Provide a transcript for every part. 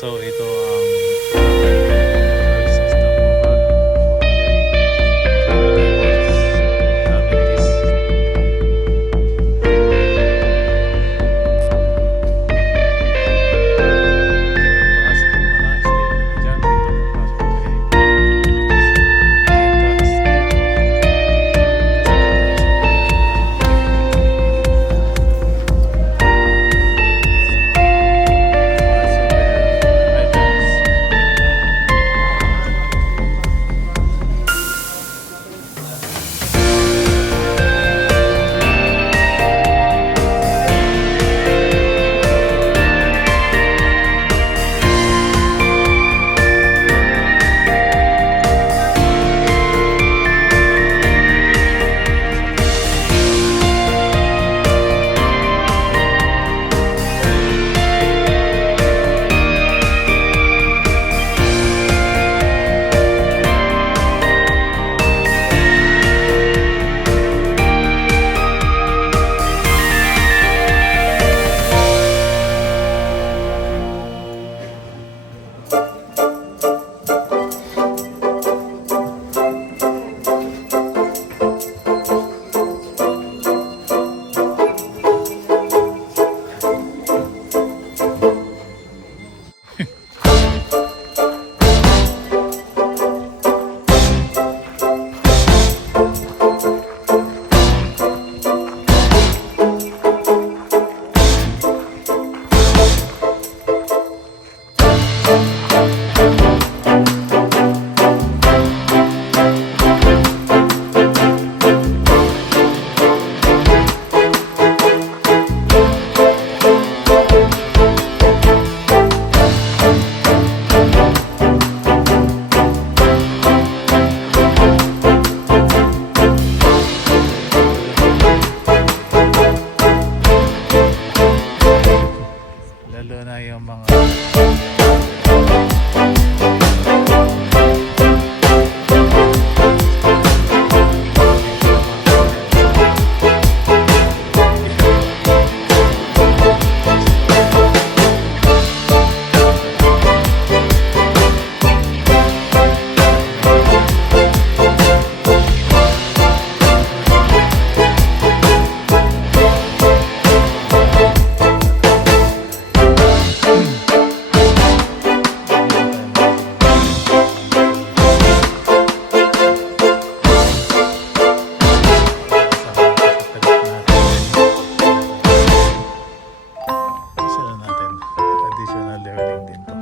So ito ang first stopover for the day. Lalo na yung mga additional learning din to.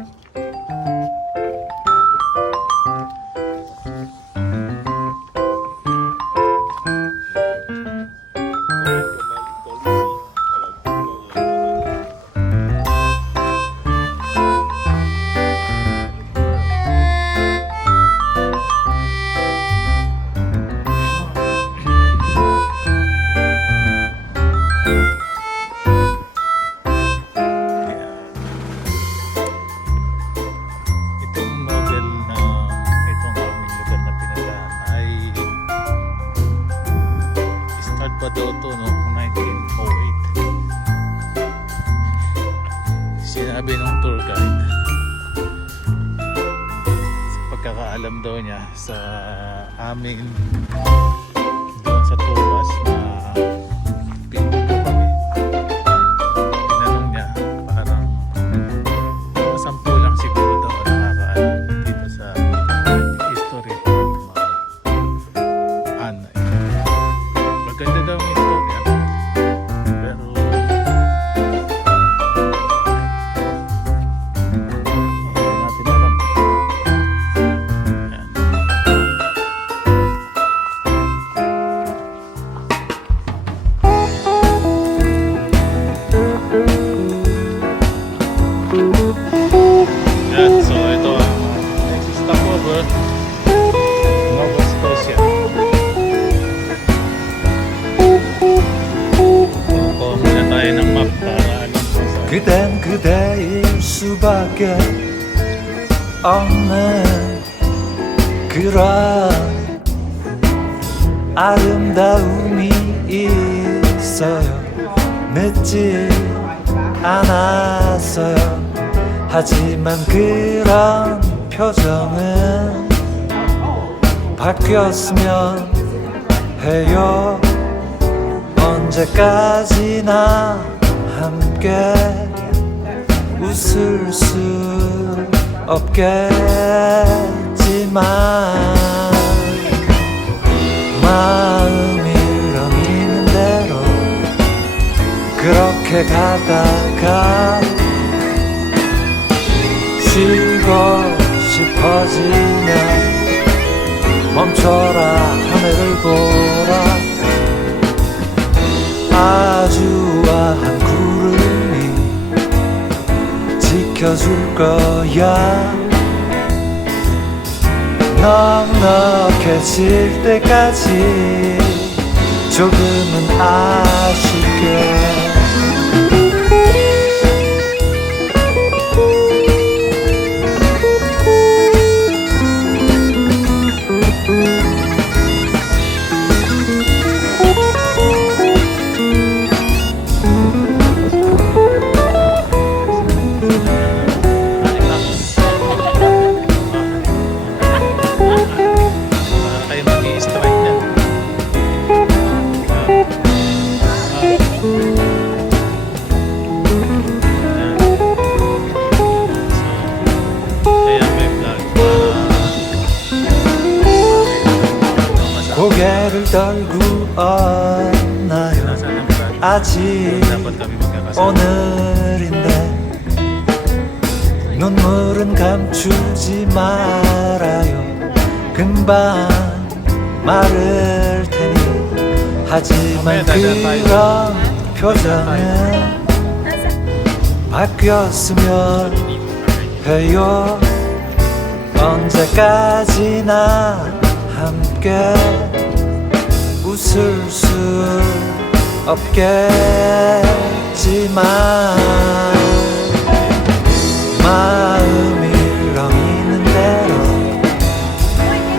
Pa daw to noong 1908. Sinabi ng tour guide, sa pagkakaalam daw niya sa amin doon sa tour bus na pinupunta kami, tinanong niya parang masampu lang siguro daw nakakaalam dito sa history ng mga anay. Maganda daw ang istorya, pero hindi natin alam. Yan. Yan, so ito ang next stopover, Nova Scotia. 그댄 그대일 수밖에 없는 그런 아름다움이 있어요. 늦지 않았어요. 하지만 그런 표정은 바뀌었으면 해요. 언제까지나 함께 웃을 수 없겠지만 마음이 러미는 대로 그렇게 가다가 쉬고 싶어지면 멈춰라 하늘을 보라. 아주 우아한 구름이 지켜줄 거야. 넉넉해질 때까지 조금은 아쉽게. Tayo mag-i-strike yan. Kaya may vlog 고개를 떨고 언나요. 아직 dapat kami magkakasama. 오늘인데 눈물은 감추지 말아요. 금방 마를 테니. 하지만 그런 표정은 바뀌었으면 해요. 언제까지나 함께 웃을 수 없겠지만 마음이 러미는 대로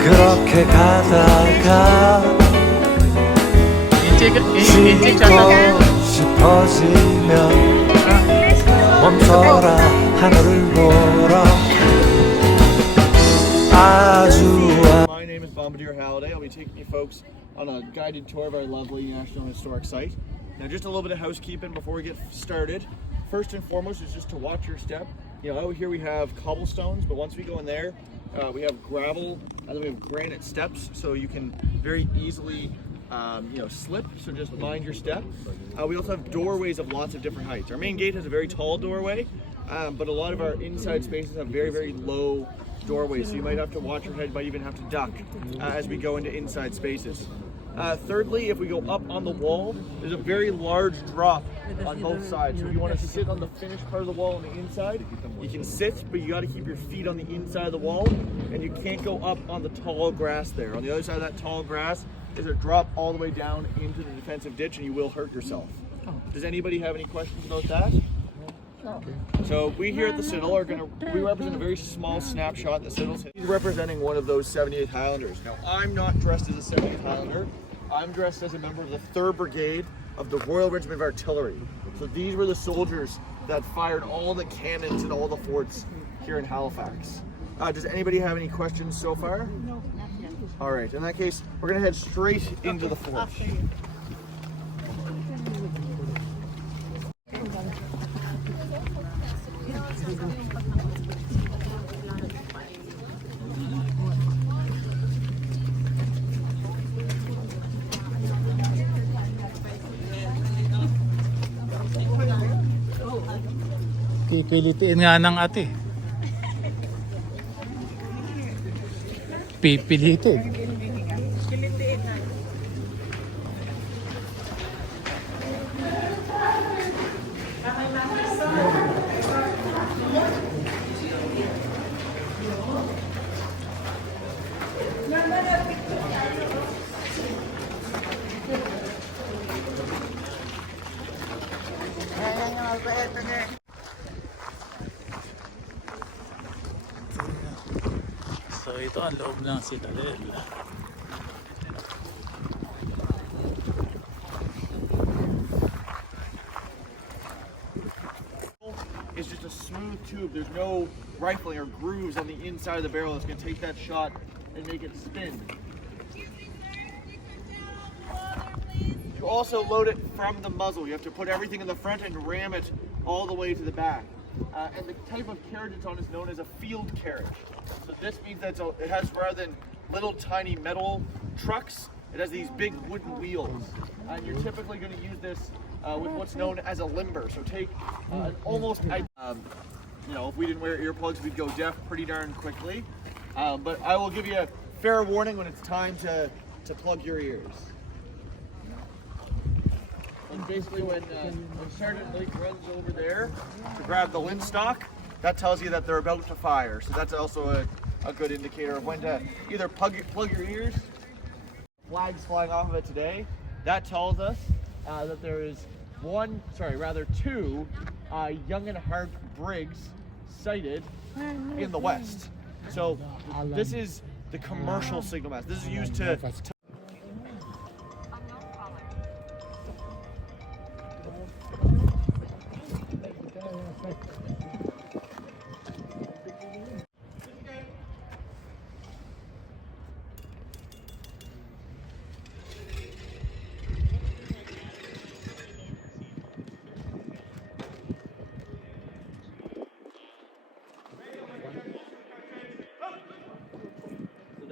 그렇게 가다가 쉬고 싶어지면 멈춰라 하늘을 보라. 아주 My name is Bombardier Halliday. I'll be taking you folks on a guided tour of our lovely National Historic Site. Now, just a little bit of housekeeping before we get started. First and foremost is just to watch your step. You know, out here we have cobblestones, but once we go in there, we have gravel and then we have granite steps, so you can very easily slip, so just mind your step. We also have doorways of lots of different heights. Our main gate has a very tall doorway, but a lot of our inside spaces have very, very low doorways, so you might have to watch your head, might even have to duck as we go into inside spaces. Thirdly, if we go up on the wall, there's a very large drop on both sides. So if you want to sit on the finished part of the wall on the inside, you can sit, but you got to keep your feet on the inside of the wall, and you can't go up on the tall grass there. On the other side of that tall grass is a drop all the way down into the defensive ditch, and you will hurt yourself. Does anybody have any questions about that? So we here at the Citadel we represent a very small snapshot of the Citadel. He's representing one of those 78th Highlanders. Now, I'm not dressed as a 78th Highlander. I'm dressed as a member of the 3rd Brigade of the Royal Regiment of Artillery. So these were the soldiers that fired all the cannons and all the forts here in Halifax. Does anybody have any questions so far? No. All right, in that case, we're gonna head straight into the fort. Pipilitiin nga ng ate. Pipilitin. So ito ang loob ng Citadel. It's just a smooth tube. There's no rifling or grooves on the inside of the barrel that's going to take that shot and make it spin. You also load it from the muzzle. You have to put everything in the front and ram it all the way to the back. And the type of carriage it's on is known as a field carriage. So this means that it has, rather than little tiny metal trucks, it has these big wooden wheels. And you're typically going to use this with what's known as a limber. So take almost, you know, if we didn't wear earplugs, we'd go deaf pretty darn quickly. But I will give you a fair warning when it's time to plug your ears. And basically when Sergeant Blake runs over there to grab the linstock, that tells you that they're about to fire. So that's also a good indicator of when to either plug your ears. Flags flying off of it today, that tells us that there is two Young and Hart brigs sighted in the west. So this is the commercial signal mast. This is used to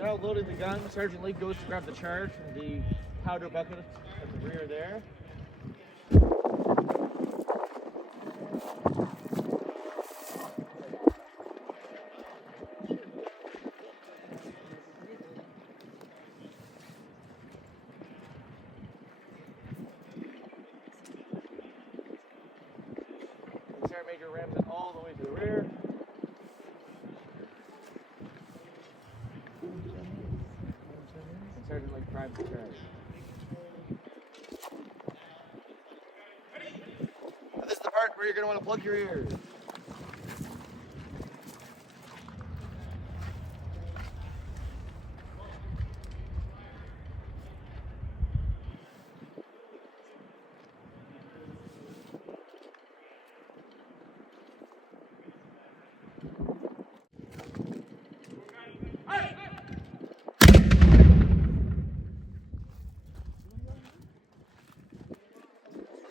now loading the gun. Sergeant Lee goes to grab the charge from the powder bucket at the rear there. The Sergeant Major rams it all the way to the rear. Sergeant Lake drives the charge. And this is the part where you're going to want to plug your ears.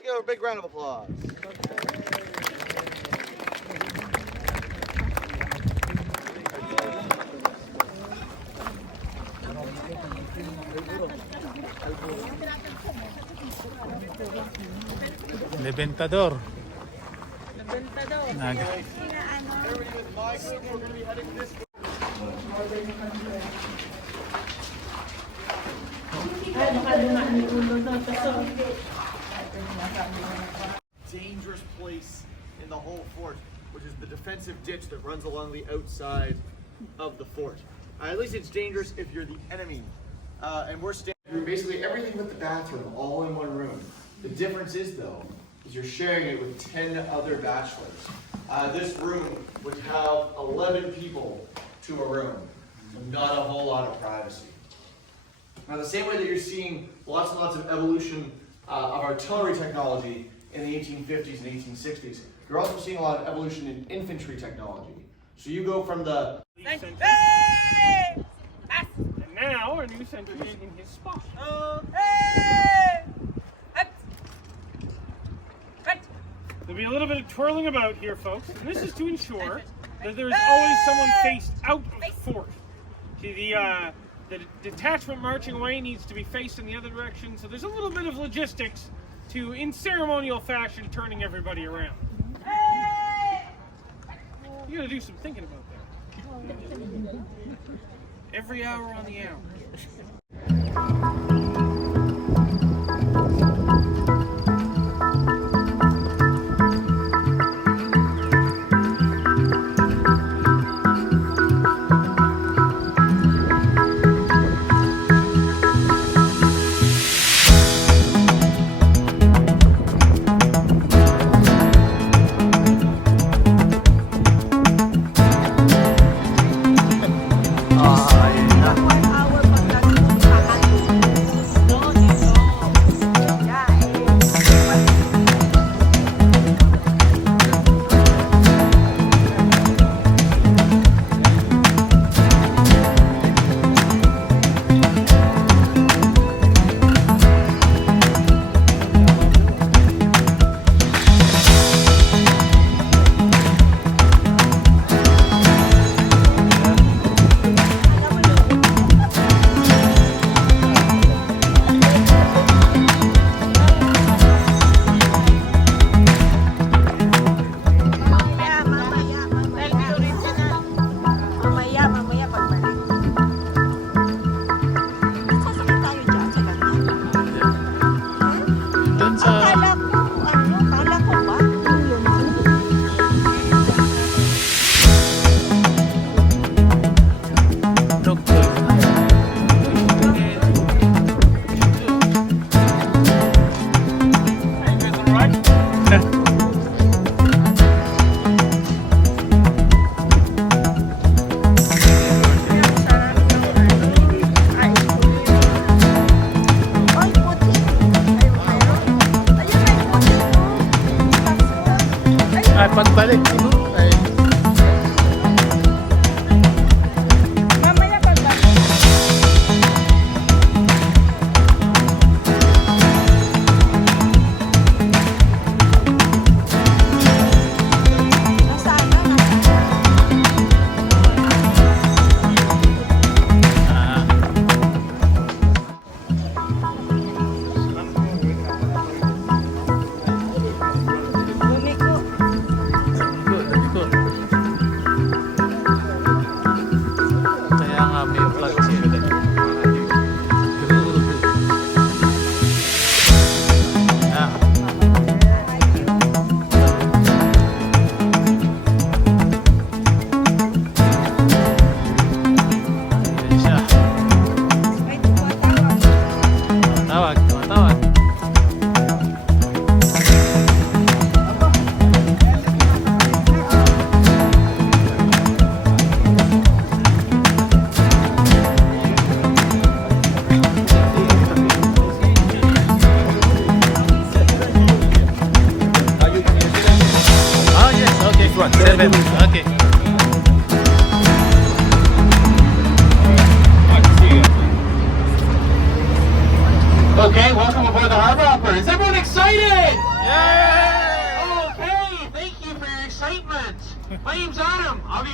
Give her a big round of applause. Levantador. Everybody with my group, we're going to be heading this way. Dangerous place in the whole fort, which is the defensive ditch that runs along the outside of the fort. At least it's dangerous if you're the enemy. And we're standing basically everything but the bathroom, all in one room. The difference is, though, is you're sharing it with 10 other bachelors. This room would have 11 people to a room, so not a whole lot of privacy. Now, the same way that you're seeing lots and lots of evolution of artillery technology in the 1850s and 1860s, you're also seeing a lot of evolution in infantry technology. So you go from the... And now a new sentry in his spot. There'll be a little bit of twirling about here, folks, and this is to ensure that there is always someone faced out of the fort. See, the detachment marching away needs to be faced in the other direction, so there's a little bit of logistics to, in ceremonial fashion, turning everybody around. You gotta do some thinking about that. Every hour on the hour.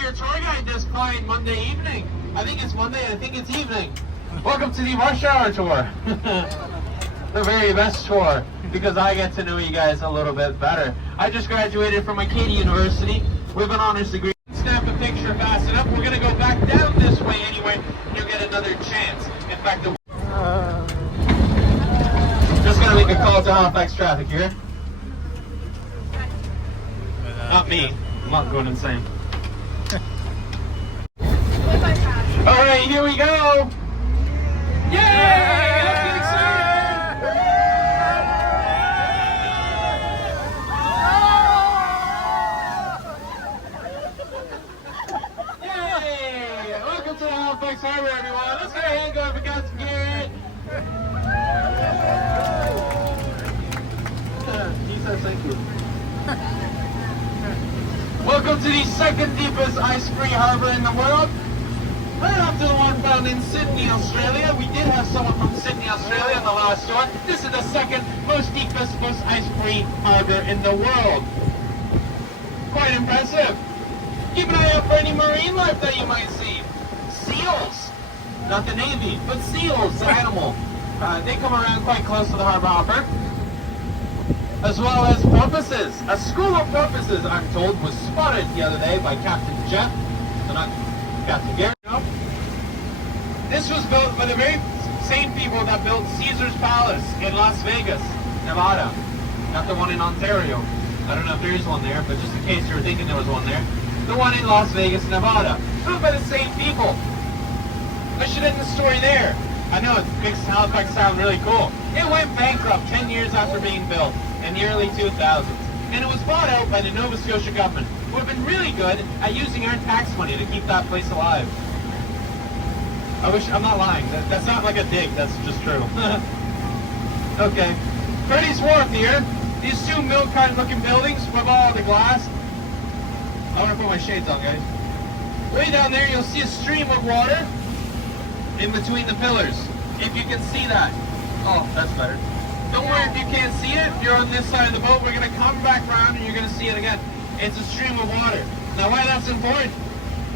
your tour guide this fine Monday evening. I think it's Monday, I think it's evening. Welcome to the Rush Hour Tour. The very best tour, because I get to know you guys a little bit better. I just graduated from Acadia University with an honors degree. Snap a picture fast enough. We're going to go back down this way anyway, and you'll get another chance. In fact, just going to make a call to Halifax traffic here. Not me. I'm not going insane. Alright, here we go! Yay! Let's get excited! Yay! Welcome to the Halifax Harbor, everyone. Let's get a hand going for Captain Garrett. He says thank you. Welcome to the second deepest ice-free harbor in the world. Right after the one found in Sydney, Australia. We did have someone from Sydney, Australia on the last tour. This is the second most deepest, most ice-free harbor in the world. Quite impressive. Keep an eye out for any marine life that you might see. Seals. Not the Navy, but seals, the animal. They come around quite close to the harbor hopper. As well as porpoises. A school of porpoises, I'm told, was spotted the other day by Captain Jeff. So not Captain Garrett. This was built by the very same people that built Caesar's Palace in Las Vegas, Nevada. Not the one in Ontario. I don't know if there is one there, but just in case you were thinking there was one there. The one in Las Vegas, Nevada. Built by the same people. I should end the story there. I know it makes Halifax sound really cool. It went bankrupt 10 years after being built in the early 2000s. And it was bought out by the Nova Scotia government, who have been really good at using our tax money to keep that place alive. I'm not lying. That's not like a dig, that's just true. Okay. Freddy's Wharf here. These two milk carton looking buildings with all the glass. I want to put my shades on, guys. Way down there you'll see a stream of water in between the pillars. If you can see that. Oh, that's better. Don't worry if you can't see it. If you're on this side of the boat, we're going to come back around and you're going to see it again. It's a stream of water. Now why that's important?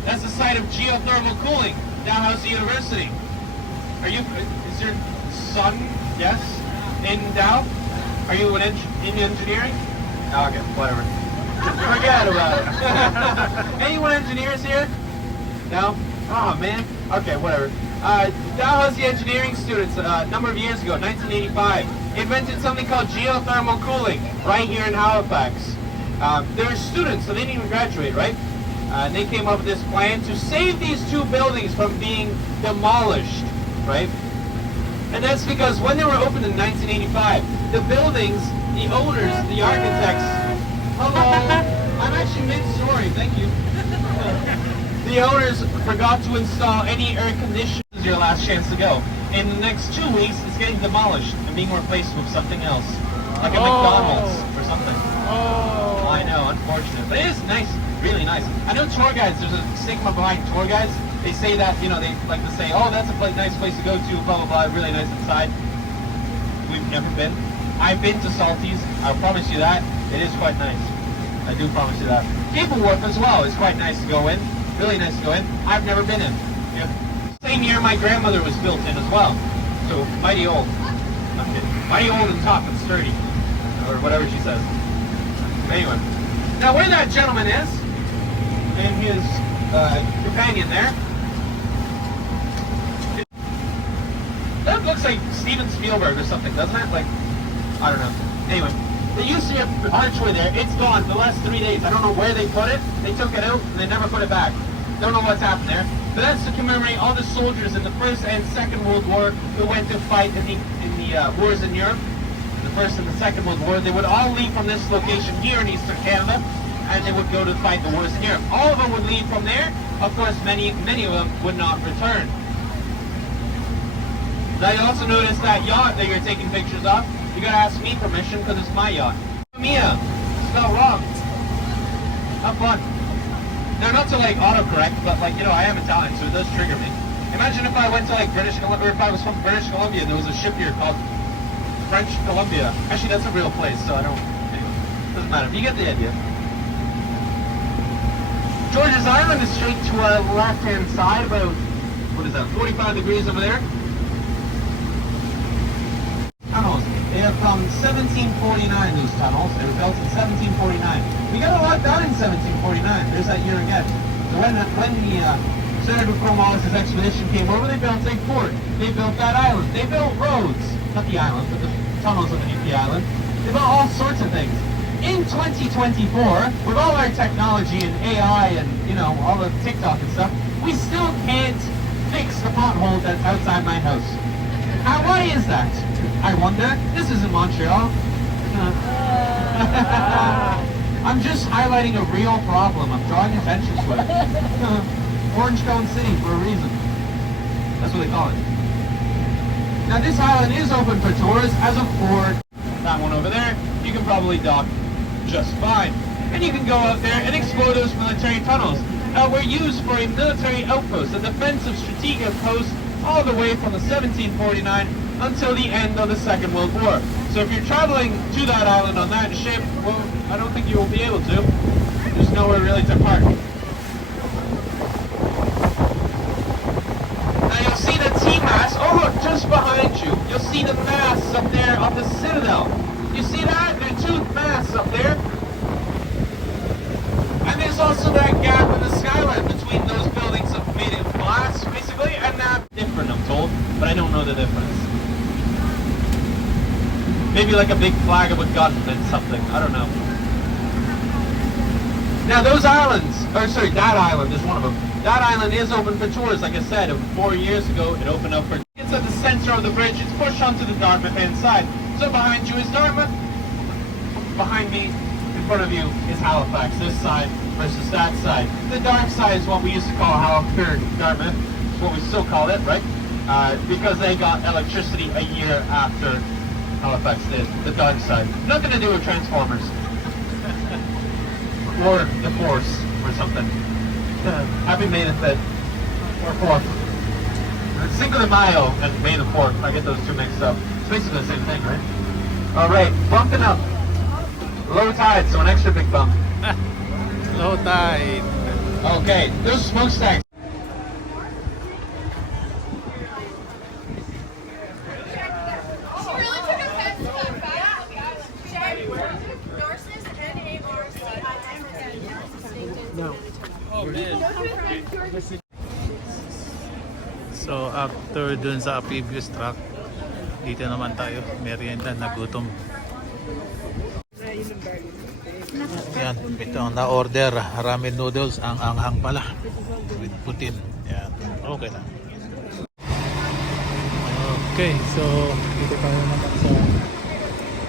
That's the site of geothermal cooling. Dalhousie University. Is your son, yes, in Dow? Are you in engineering? Oh, okay, whatever. Forget about it. Anyone engineers here? No? Oh, man. Okay, whatever. Dalhousie engineering students, a number of years ago, 1985, invented something called geothermal cooling right here in Halifax. They were students, so they didn't even graduate, right? They came up with this plan to save these two buildings from being demolished, right? And that's because when they were opened in 1985, the buildings, the owners, the architects, hello, I'm actually mid-story, thank you. The owners forgot to install any air conditioners. This is your last chance to go. In the next 2 weeks, it's getting demolished and being replaced with something else, like a McDonald's or something. Oh, I know, unfortunate, but it is nice. Really nice. I know tour guides, there's a stigma behind tour guides. They say that, you know, they like to say, oh, that's a nice place to go to, blah, blah, blah, really nice inside. We've never been. I've been to Salties, I'll promise you that. It is quite nice. I do promise you that. Cable Wharf as well is quite nice to go in. Really nice to go in. I've never been in. Yeah. Same year my grandmother was built in as well. So, mighty old. Not kidding. Mighty old and tough and sturdy. Or whatever she says. Anyway. Now where that gentleman is, and his companion there. That looks like Steven Spielberg or something, doesn't it? Like, I don't know. Anyway, they used to have an archway there. It's gone for the last 3 days. I don't know where they put it. They took it out and they never put it back. Don't know what's happened there. But that's to commemorate all the soldiers in the First and Second World War who went to fight in the wars in Europe. The First and the Second World War. They would all leave from this location here in Eastern Canada, and they would go to fight the wars in Europe. All of them would leave from there. Of course, many of them would not return. Now you also notice that yacht that you're taking pictures of. You gotta ask me permission because it's my yacht. Mia, spelled wrong. Have fun. Now not to like autocorrect, but like, you know, I am Italian, so it does trigger me. Imagine if I went to like British Columbia, or if I was from British Columbia and there was a ship here called French Columbia. Actually, that's a real place, so I don't, anyway, doesn't matter. You get the idea. George's Island is straight to our left-hand side, about, what is that, 45 degrees over there. Tunnels. They are from 1749, these tunnels. They were built in 1749. We got a lot done in 1749. There's that year again. So when the Senator Cornwallis's expedition came over, they built a fort. They built that island. They built roads. Not the island, but the tunnels underneath the island. They built all sorts of things. In 2024, with all our technology and AI and, you know, all the TikTok and stuff, we still can't fix the pothole that's outside my house. Why is that? I wonder. This isn't Montreal. I'm just highlighting a real problem. I'm drawing attention to it. Orange Cone City for a reason. That's what they call it. Now this island is open for tours as a fort. That one over there, you can probably dock just fine. And you can go out there and explore those military tunnels. Were used for a military outpost, a defensive strategic post all the way from the 1749 until the end of the Second World War. So if you're traveling to that island on that ship, well, I don't think you will be able to. There's nowhere really to park. Now you'll see the T-mast, oh look, just behind you. You'll see the masts up there of the Citadel. You see that? There are two masts up there. And there's also that gap in the skyline between those buildings made of glass, basically, and that different, I'm told, but I don't know the difference. Maybe like a big flag of a gun and something, I don't know. Now those islands, or sorry, that island is one of them. That island is open for tours, like I said. 4 years ago, it opened up for... It's at the center of the bridge. It's pushed onto the Dartmouth hand side. So behind you is Dartmouth. Behind me, in front of you, is Halifax. This side versus that side. The dark side is what we used to call Halifax, Dartmouth. It's what we still call it, right? Because they got electricity a year after Halifax did. The dark side. Nothing to do with Transformers. Or the Force, or something. Happy May the 5th. Or 4th. Cinco de Mayo and May the 4th. I get those two mixed up. It's basically the same thing, right? Alright, bumping up. Low tide, so an extra big bump. Low tide. Okay, those smokestacks. She really took offense to that fact. Narcissus and A-R-C-I-S-S. No. Oh man. So after dun sa previous track, dito naman tayo, merienda, nagutom. Yan, ito ang na-order, ramen noodles, ang anghang pala, with putin. Yan, okay lang. Okay, so dito tayo naman sa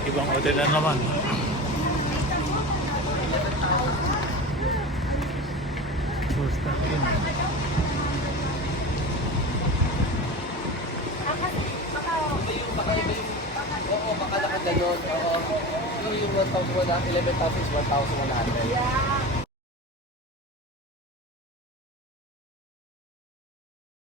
ibang hotel na naman. First time in. Oo, baka nakagano'n. Oo. Yung 1,100, 11,000 is 1,100. Yeah.